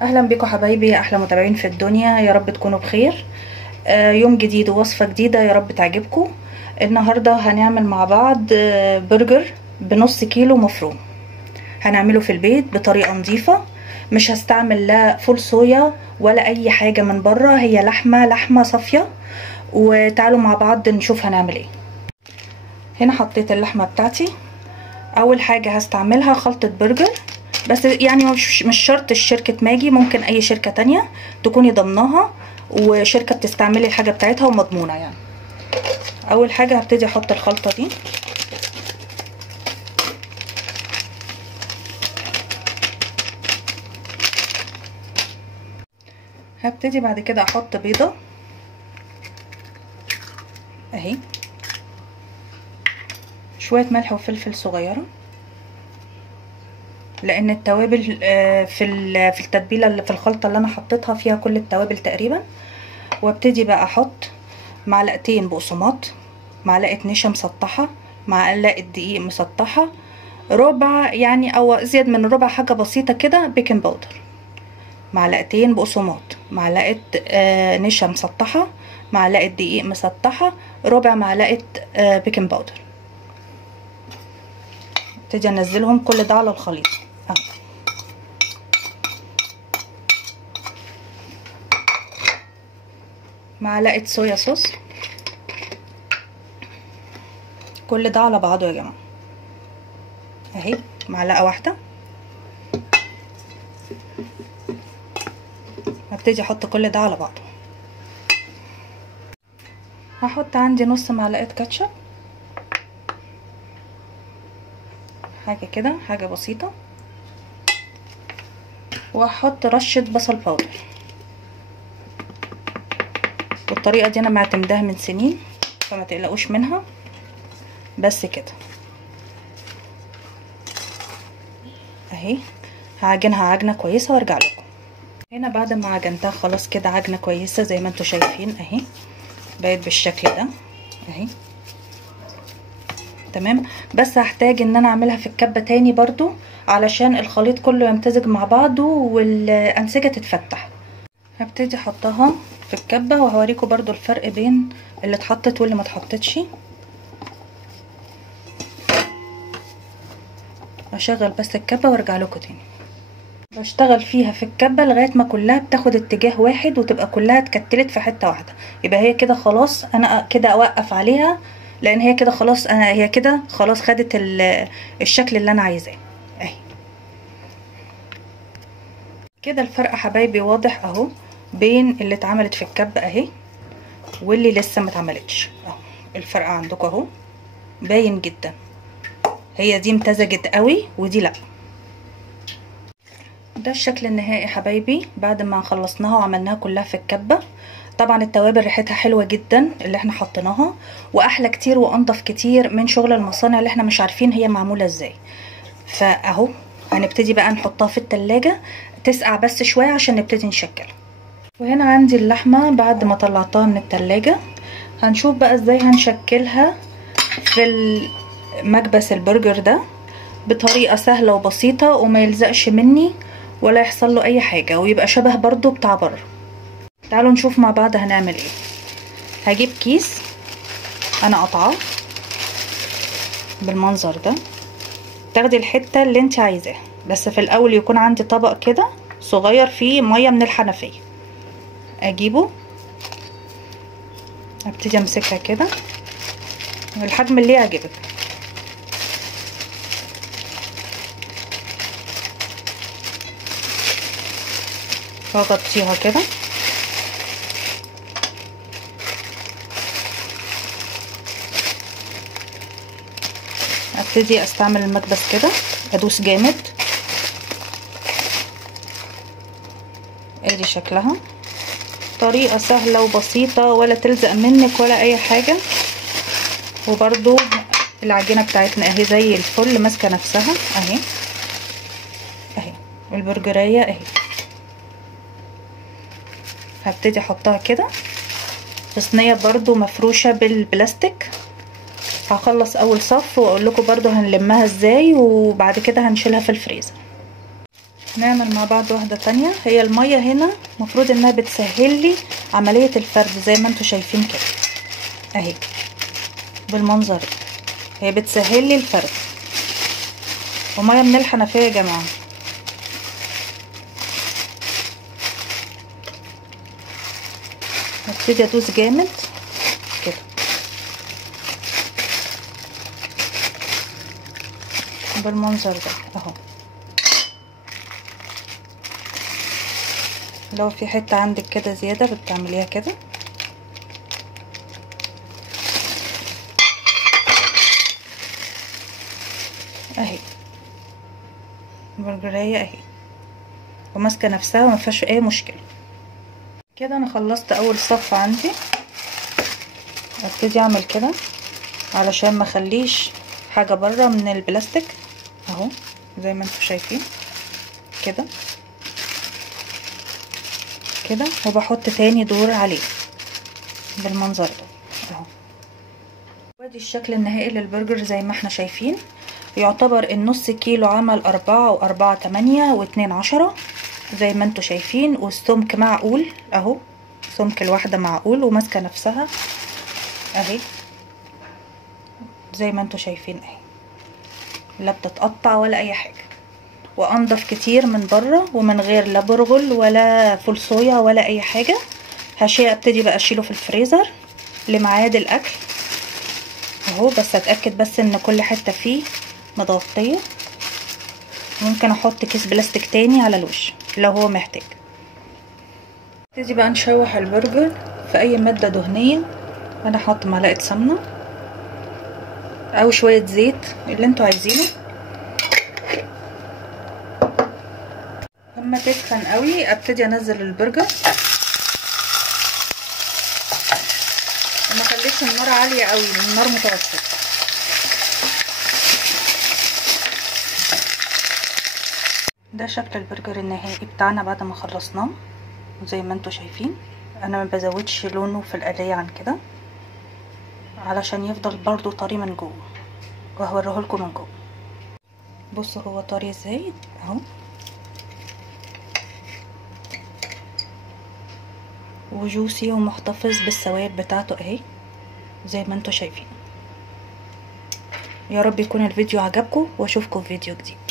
اهلا بكم حبايبي يا احلى متابعين في الدنيا، يا رب تكونوا بخير. يوم جديد ووصفة جديدة يا رب تعجبكم. النهاردة هنعمل مع بعض برجر بنص كيلو مفروم. هنعمله في البيت بطريقة نظيفة، مش هستعمل لا فول صويا ولا اي حاجة من بره، هي لحمة صافية. وتعالوا مع بعض نشوف هنعمل ايه. هنا حطيت اللحمة بتاعتي. اول حاجة هستعملها خلطة برجر، بس يعني مش شرط شركة ماجي، ممكن اي شركة تانية تكوني ضمناها وشركة بتستعملي الحاجة بتاعتها ومضمونة يعني. اول حاجة هبتدي احط الخلطة دي. هبتدي بعد كده احط بيضة اهي، شوية ملح وفلفل صغيرة، لان التوابل في التتبيله اللي في الخلطه اللي انا حطيتها فيها كل التوابل تقريبا. وابتدي بقى احط معلقتين بقسماط، معلقه نشا مسطحه، معلقه دقيق مسطحه، ربع يعني او زياد من ربع حاجه بسيطه كده بيكنج باودر، معلقتين بقسماط، معلقه نشا مسطحه، معلقه دقيق مسطحه، ربع معلقه بيكنج باودر. ابتدي انزلهم كل ده على الخليط اهو. معلقه صويا صوص، كل ده على بعضه يا جماعه اهي، معلقه واحده. هبتدي احط كل ده على بعضه. هحط عندي نص معلقه كاتشب، حاجه كده، حاجه بسيطه. وهحط رشه بصل باودر، والطريقه دي انا معتمداها من سنين فما تقلقوش منها، بس كده اهي. هعجنها عجنه كويسه وارجع لكم. هنا بعد ما عجنتها خلاص كده عجنه كويسه زي ما انتم شايفين اهي، بقت بالشكل ده اهي تمام. بس هحتاج ان انا اعملها في الكبه تاني برضو علشان الخليط كله يمتزج مع بعضه والانسجه تتفتح. هبتدي احطها في الكبه وهوريكم برضو الفرق بين اللي اتحطت واللي ما اتحطتش. هشغل بس الكبه وارجع لكم تاني. بشتغل فيها في الكبه لغايه ما كلها بتاخد اتجاه واحد وتبقى كلها اتكتلت في حته واحده، يبقى هي كده خلاص. انا كده اوقف عليها لان هي كده خلاص، هي كده خلاص خدت الشكل اللي انا عايزاه اهي. كده الفرق حبايبي واضح اهو بين اللي اتعملت في الكبه اهي واللي لسه ما اتعملتش اهو. الفرق عندكم اهو باين جدا، هي دي امتزجت قوي ودي لا. ده الشكل النهائي حبايبي بعد ما خلصناها وعملناها كلها في الكبه. طبعا التوابل ريحتها حلوه جدا اللي احنا حطيناها، واحلى كتير وانضف كتير من شغل المصانع اللي احنا مش عارفين هي معموله ازاي. فاهو هنبتدي بقى نحطها في التلاجة تسقع بس شويه عشان نبتدي نشكلها. وهنا عندي اللحمه بعد ما طلعتها من التلاجة، هنشوف بقى ازاي هنشكلها في مكبس البرجر ده بطريقه سهله وبسيطه وما يلزقش مني ولا يحصل له اي حاجه ويبقى شبه برضو بتاع بره. تعالوا نشوف مع بعض هنعمل ايه. هجيب كيس انا قطعاه بالمنظر ده، تاخدي الحته اللي انت عايزاها، بس في الاول يكون عندي طبق كده صغير فيه ميه من الحنفيه. اجيبه ابتدي امسكها كده الحجم اللي يعجبك، واغطيها كده ابتدي استعمل المكبس كده ادوس جامد. ادي شكلها، طريقة سهلة وبسيطة ولا تلزق منك ولا اي حاجة. وبرضو العجينة بتاعتنا اهي زي الفل ماسكة نفسها اهي اهي، البرجرية اهي. هبتدي احطها كده في صينية برضو مفروشة بالبلاستيك. هخلص اول صف واقول لكم برضو هنلمها ازاي وبعد كده هنشيلها في الفريزر. نعمل مع بعض واحدة تانية. هي المية هنا مفروض انها بتسهل لي عملية الفرد زي ما انتوا شايفين كده اهي بالمنظر ده، هي بتسهل لي الفرد، ومية من الحنفية يا جماعة. هبتدي ادوس جامد كده بالمنظر ده اهو. لو في حتة عندك كده زيادة بتعمليها كده اهي، البرجرايه اهي وماسكه نفسها وما فيهاش اي مشكله. كده انا خلصت اول صف عندي. ابتدي اعمل كده علشان ما اخليش حاجه بره من البلاستيك اهو زي ما انتم شايفين كده كده، وبحط تاني دور عليه بالمنظر ده اهو. وادي الشكل النهائي للبرجر زي ما احنا شايفين. يعتبر النص كيلو عمل 4 و4 8 و2 10 زي ما انتوا شايفين، والسمك معقول اهو، سمك الواحدة معقول وماسكة نفسها اهي زي ما انتوا شايفين اهي، لا بتتقطع ولا اي حاجة، وانضف كتير من بره ومن غير لا برغل ولا فول صويا ولا اي حاجة. ابتدي بقى اشيله في الفريزر لميعاد الاكل اهو. بس اتاكد بس ان كل حته فيه متغطيه. ممكن احط كيس بلاستيك تاني على الوش لو هو محتاج. نبتدي بقى نشوح البرجر في اي ماده دهنيه. انا هحط معلقه سمنه او شويه زيت اللي انتوا عايزينه. لما تسخن قوي ابتدي انزل البرجر، وما اخليش النار عاليه قوي، النار متوسطه. ده شكل البرجر النهائي بتاعنا بعد ما خلصناه زي ما انتوا شايفين. انا ما بزودش لونه في القلية عن كده علشان يفضل برضو طري من جوه، وهوريه لكم من جوه. بصوا هو طري ازاي اهو، وجوسي ومحتفظ بالسوائل بتاعته اهي زي ما انتوا شايفين. يا رب يكون الفيديو عجبكم، واشوفكم في فيديو جديد.